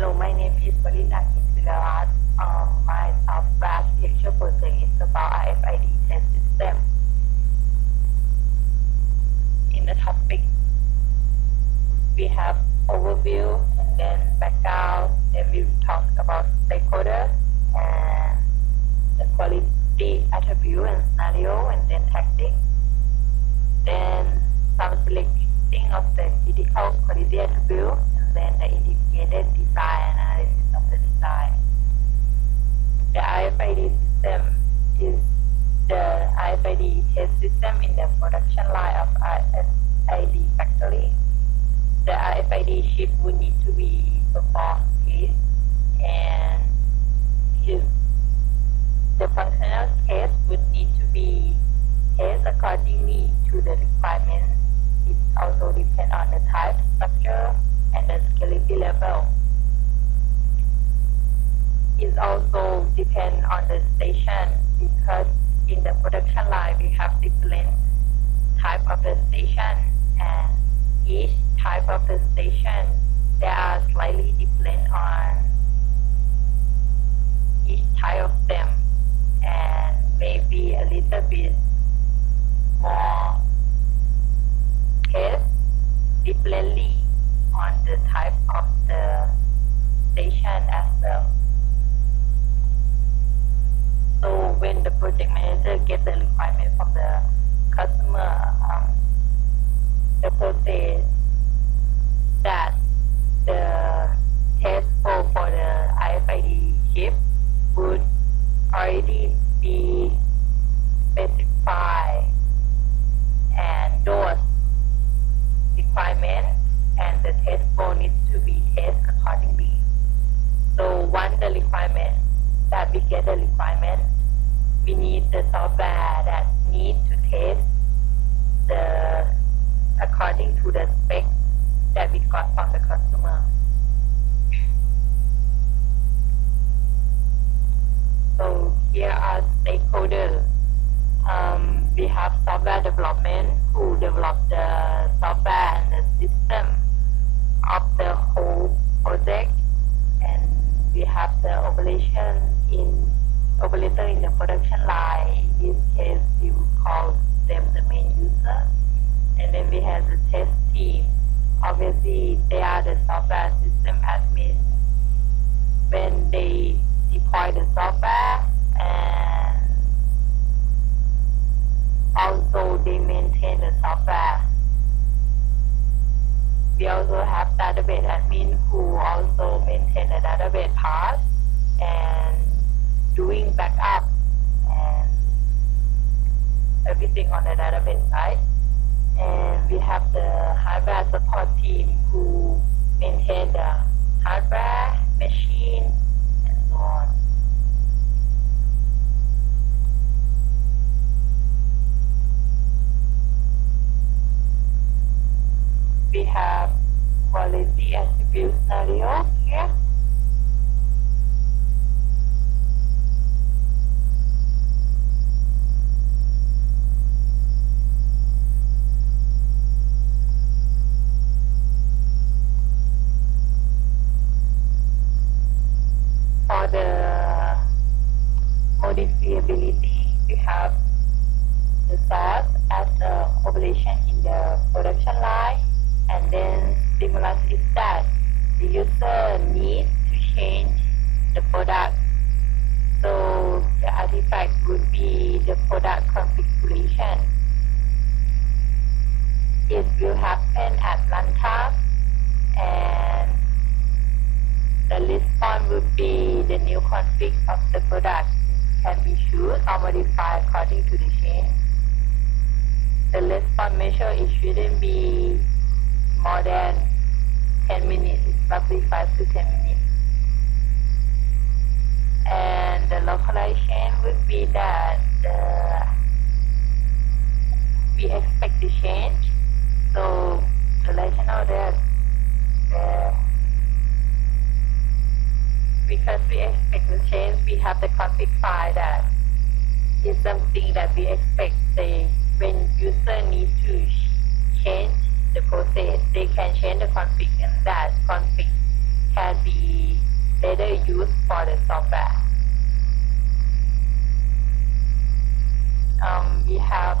Hello, my name is Marina Kittilarat. My software lecture project is about RFID test system. In the topic, we have overview and then background. Then we will talk about stakeholders and the quality attribute and scenario, and then tactics. Then some selecting of the critical quality attribute, and then the integrated design analysis of the design. The RFID system is the RFID test system in the production line of RFID factory. The RFID chip would need to be performed test, and the functional test would need to be tested accordingly to the requirements. It also depends on the type, structure, and the scalability level. It also depends on the station, because in the production line we have different type of the station, and each type of the station they are slightly different on each type of them, and maybe a little bit more test differently on the type of the station as well. So when the project manager gets the requirement from the customer, the process that the test for the RFID chip would already be specified, and those requirements and the test flow needs to be tested accordingly. So once the requirement that we get the requirement, we need the software that needs to test the according to the spec that we got from the customer. So here are stakeholders. We have software development who develop the software and the system of the whole project, and we have the operator in the production line. In this case, we would call them the main user, and then we have the test team. Obviously, they are the software system admin when they deploy the software, and also they maintain the software. We also have database admin who also maintain the database part and doing backup and everything on the database side. And we have the hardware support team who maintain the hardware, machine, and so on. We have quality attribute scenario here. For the modifiability, we have the source as the operation in the production line, and then stimulus is that the user needs to change the product. So the artifact would be the product configuration. It will happen at runtime, and the response would be the new config of the product can be chosen or modified according to the change. The response measure, it shouldn't be more than 10 minutes, it's roughly 5 to 10 minutes. And the localization would be that we expect the change. So the rationale that because we expect the change, we have the config file that is something that we expect. When user needs to change the process, they can change the config, and that config can be used for the software. We have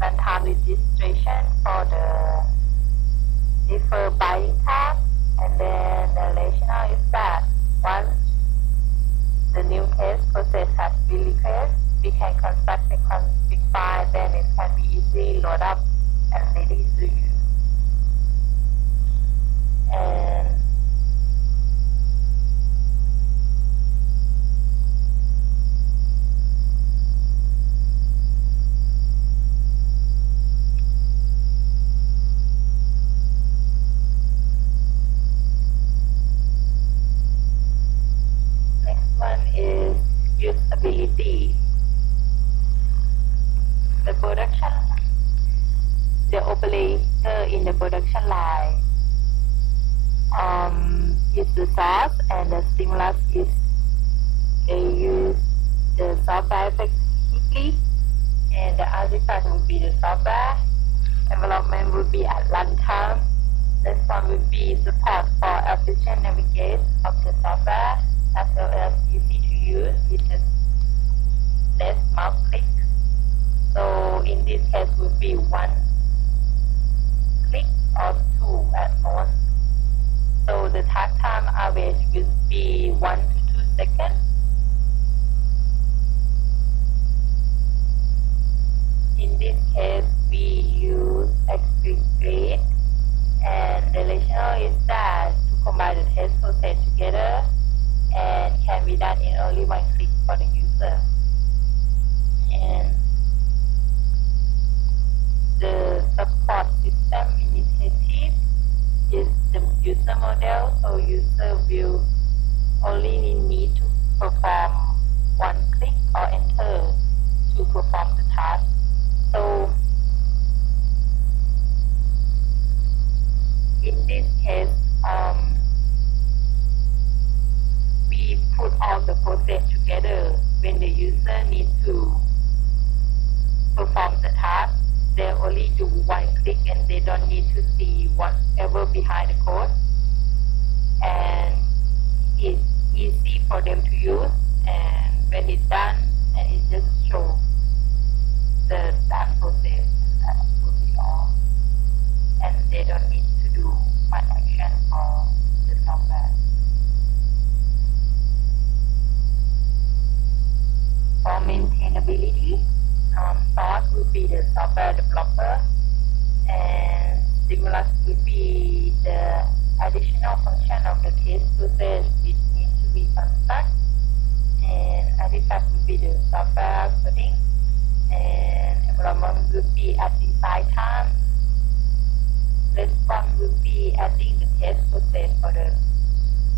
runtime registration for the deferred binding task, and then the rationale is that once the new test process has been requested, we can construct the config file, then it can be easily loaded up and ready to use. And next one is usability. The operator in the production line is the source, and the stimulus is they use the software effectively, and the artifact would be the software. Development would be at runtime. This one would be support for efficient navigation of the software, as well as easy to use with just less mouse click. So in this case would be one click or two at most. So the task time average would be 1 to 2 seconds. In this case, we use explicit, and the rationale is that to combine the test process together and can be done in only one click for the user. And the support system initiative is the user model, so user will only need to perform one click or enter to perform the task. So in this case, we put all the process together. When the user needs to perform the task, they only do one click and they don't need to see whatever behind the code, and it's easy for them to use, and when it's done, and it just shows the done process, and that's absolutely all, and they don't need to do much action for the software. For maintainability, source would be the software developer, and stimulus would be the additional function of the test process which needs to be constructed, and artifact would be the software coding, and environment would be at design time. Response would be adding the test process for the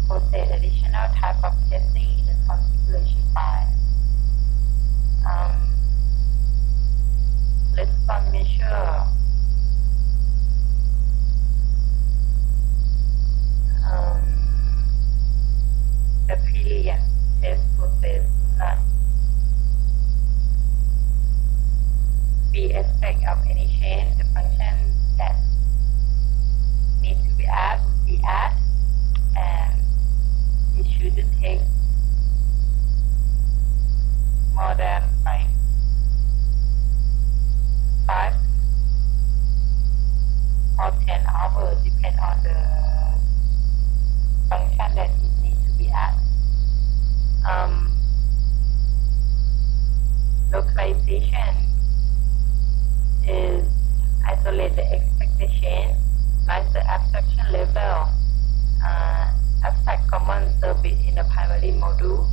process additional type of testing in the configuration file. Response measure the previous test process will not be aspect of any change. The function that needs to be added will be added, and it shouldn't take more than 5 or 10 hours, depend on the function that it needs to be added. Localization is isolate the expectation, like the abstraction level, abstract common service in the primary module,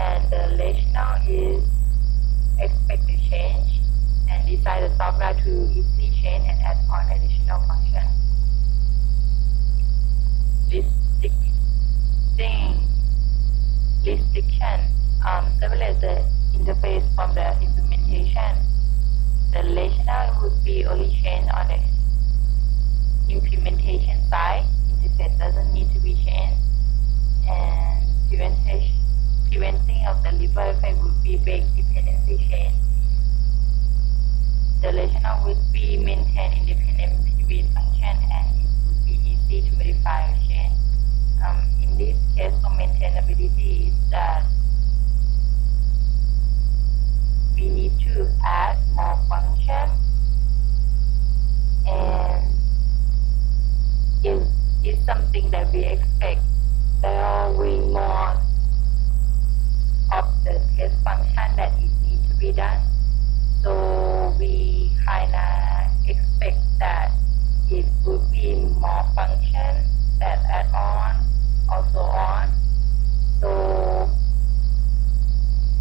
and the rationale is expect the change and design the software to easily change and add on additional functions. Restriction separate the interface from the implementation. The rationale would be only change on the implementation side. Interface doesn't need to be changed, and preventing of the ripple effect would be big dependency change. The rationale would be maintain independence between functions, and it would be easy to verify a change. In this case, so something that we expect. There are way more of the test function that it needs to be done. So we kind of expect that it would be more function that add on, also on. So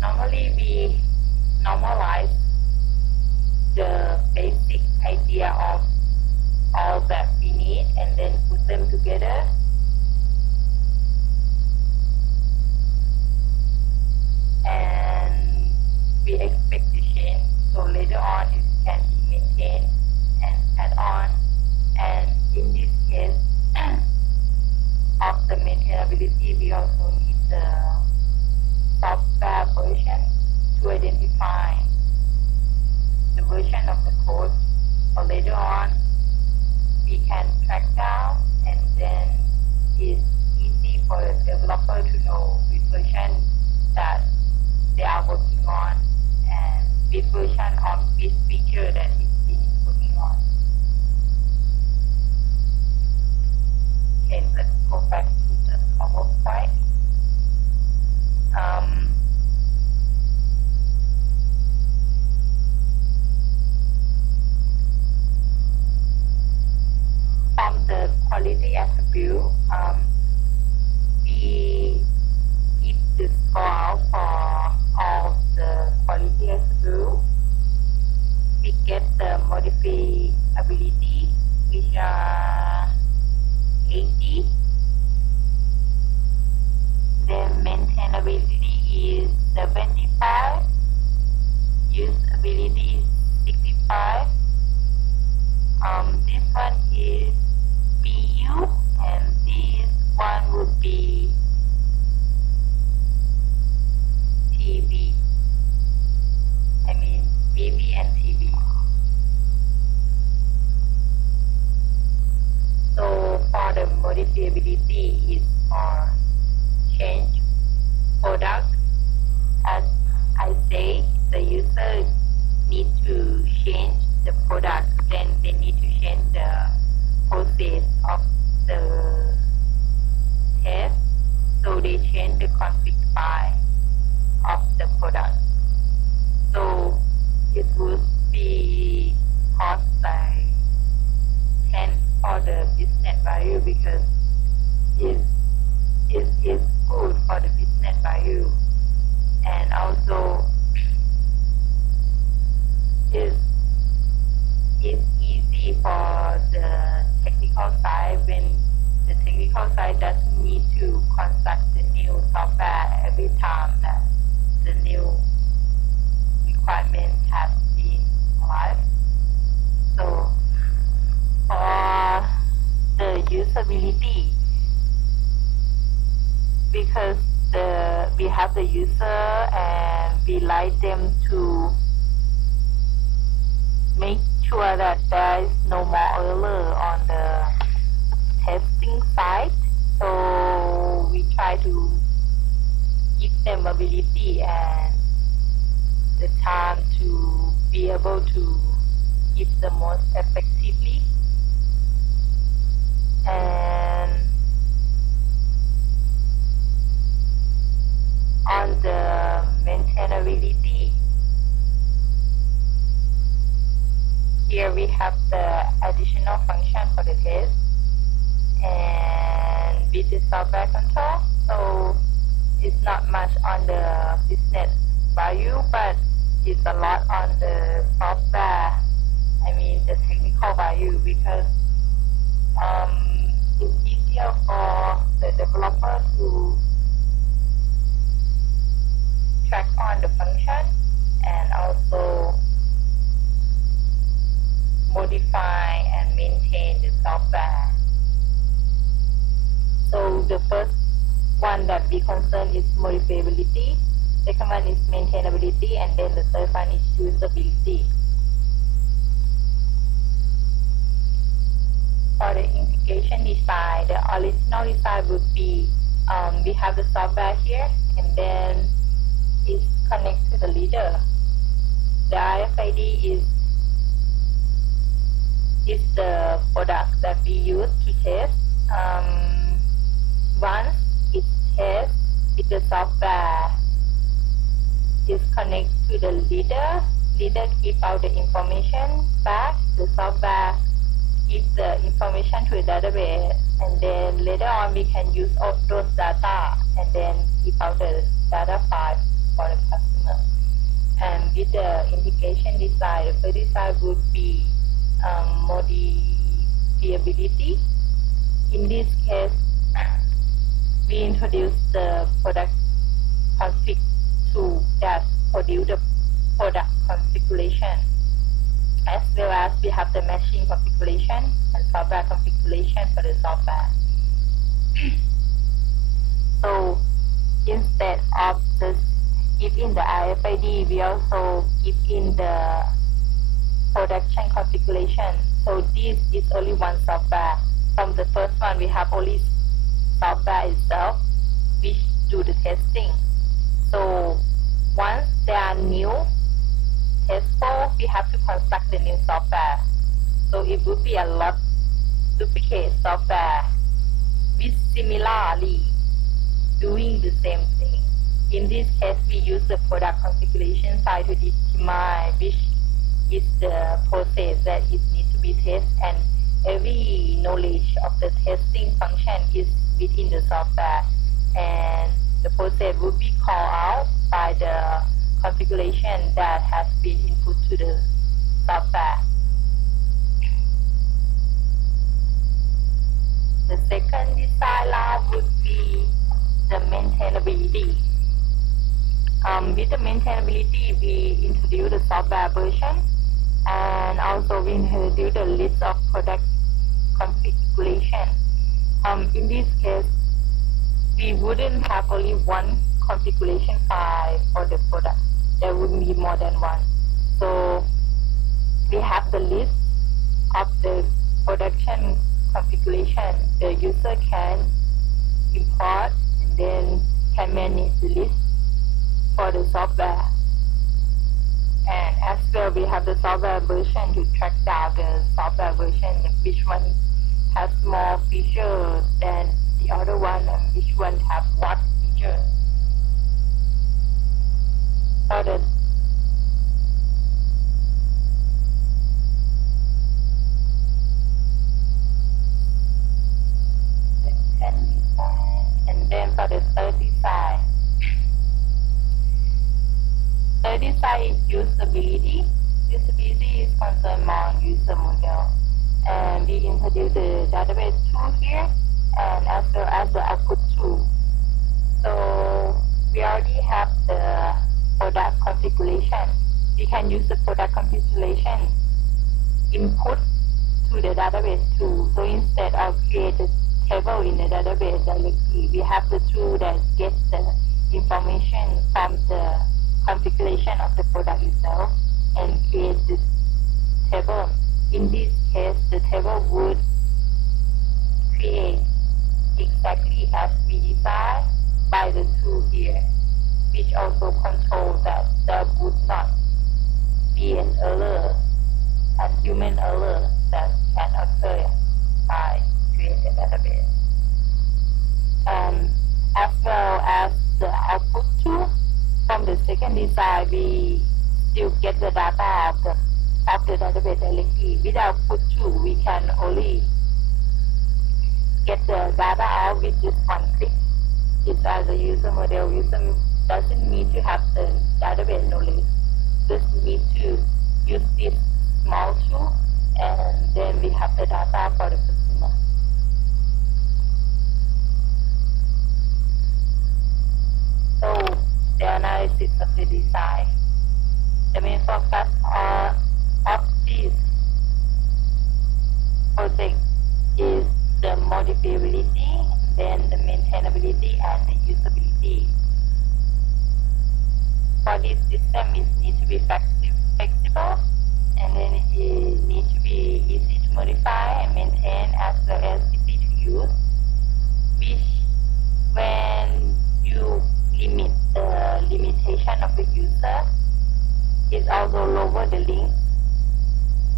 normally we normalize the basic idea of all that we need and then put them together. And we expect to change, so later on it can be maintained and add on. And in this case of the maintainability, we also need the software version to identify the version of the code, so later on we can track down, and then it's easy for the developer to know which version that they are working on and which version of which feature that is working on. Okay, let's go back to the PowerPoint. From the quality attribute, we give the score out for all the quality attribute. We get the modifiability, which are 80. The maintainability is 75. Usability is 65. This one is BU, and this one would be TB. I mean BB and TB. So for the modifiability is for change product. As I say, the user need to change the product, then they need to change the process of the test. So they change the config file of the product. So it would be cost by 10 for the business value, because it is good for the business value, and also it's easy for the technical side when the technical side doesn't need to construct the new software every time that the new requirement has been live. So for the usability, because we have the user and we like them to make sure that there is no more error on the testing side, so we try to give them ability and the time to be able to give the most effectively. And on the maintainability, here we have the additional function for the test and with the software control. So it's not much on the business value, but it's a lot on the software, I mean the technical value, because it's easier for the developer to track on the function and also modify and maintain the software. So the first one that we concern is modifiability, second one is maintainability, and then the third one is usability. For the integration design, the original design would be we have the software here, and then it's connected to the leader. The RFID is the product that we use to test. software is connected to the leader give out the information back, the software gives the information to the database, and then later on we can use all those data and then give out the data file for the customer. And with the integration design, the first design would be modifiability. In this case, we introduce the product config tool that produce the product configuration, as well as we have the machine configuration and software configuration for the software. So instead of just give in the RFID, we also give in the production configuration. So this is only one software. From the first one, we have only software itself which do the testing. So once there are new test flow, we have to construct the new software. So it would be a lot duplicate software with similarly doing the same thing. In this case, we use the product configuration file to determine which is the process that it needs to be tested, and every knowledge of the testing function is within the software, and the process will be called out by the configuration that has been input to the software. The second design law would be the maintainability. With the maintainability, we introduce the software version, and also we introduce the list of product configuration. In this case, we wouldn't have only one configuration file for the product. There would be more than one. So we have the list of the production configuration. The user can import and then can manage the list for the software. And as well, we have the software version to track down the software version, which one has more features than the other one, and which one have what feature. So the second design, and then for the third design. Third design is usability. Usability is concerned more user model, and we introduce the database tool here, and as well as the output tool. So we already have the product configuration. We can use the product configuration input to the database tool. So instead of create the table in the database directly, we have the tool that gets the information from the configuration of the product itself and create this table. In this case, the table would create exactly as we designed by the tool here, which also controls that there would not be an error, a human error that can occur by creating a database. As well as the output tool, from the second design, we still get the data of the database directly. With output tool, we can only get the data out with just one click. It's as a user model. User doesn't need to have the database knowledge. Just need to use this small tool, and then we have the data for the customer. So the analysis of the design. The main focus of this project is the modifiability, then the maintainability, and the usability. For this system, it needs to be flexible, and then it needs to be easy to modify and maintain, as well as easy to use, which when you limit the limitation of the user, it also lower the length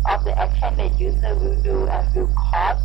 of the action that user will do and will cause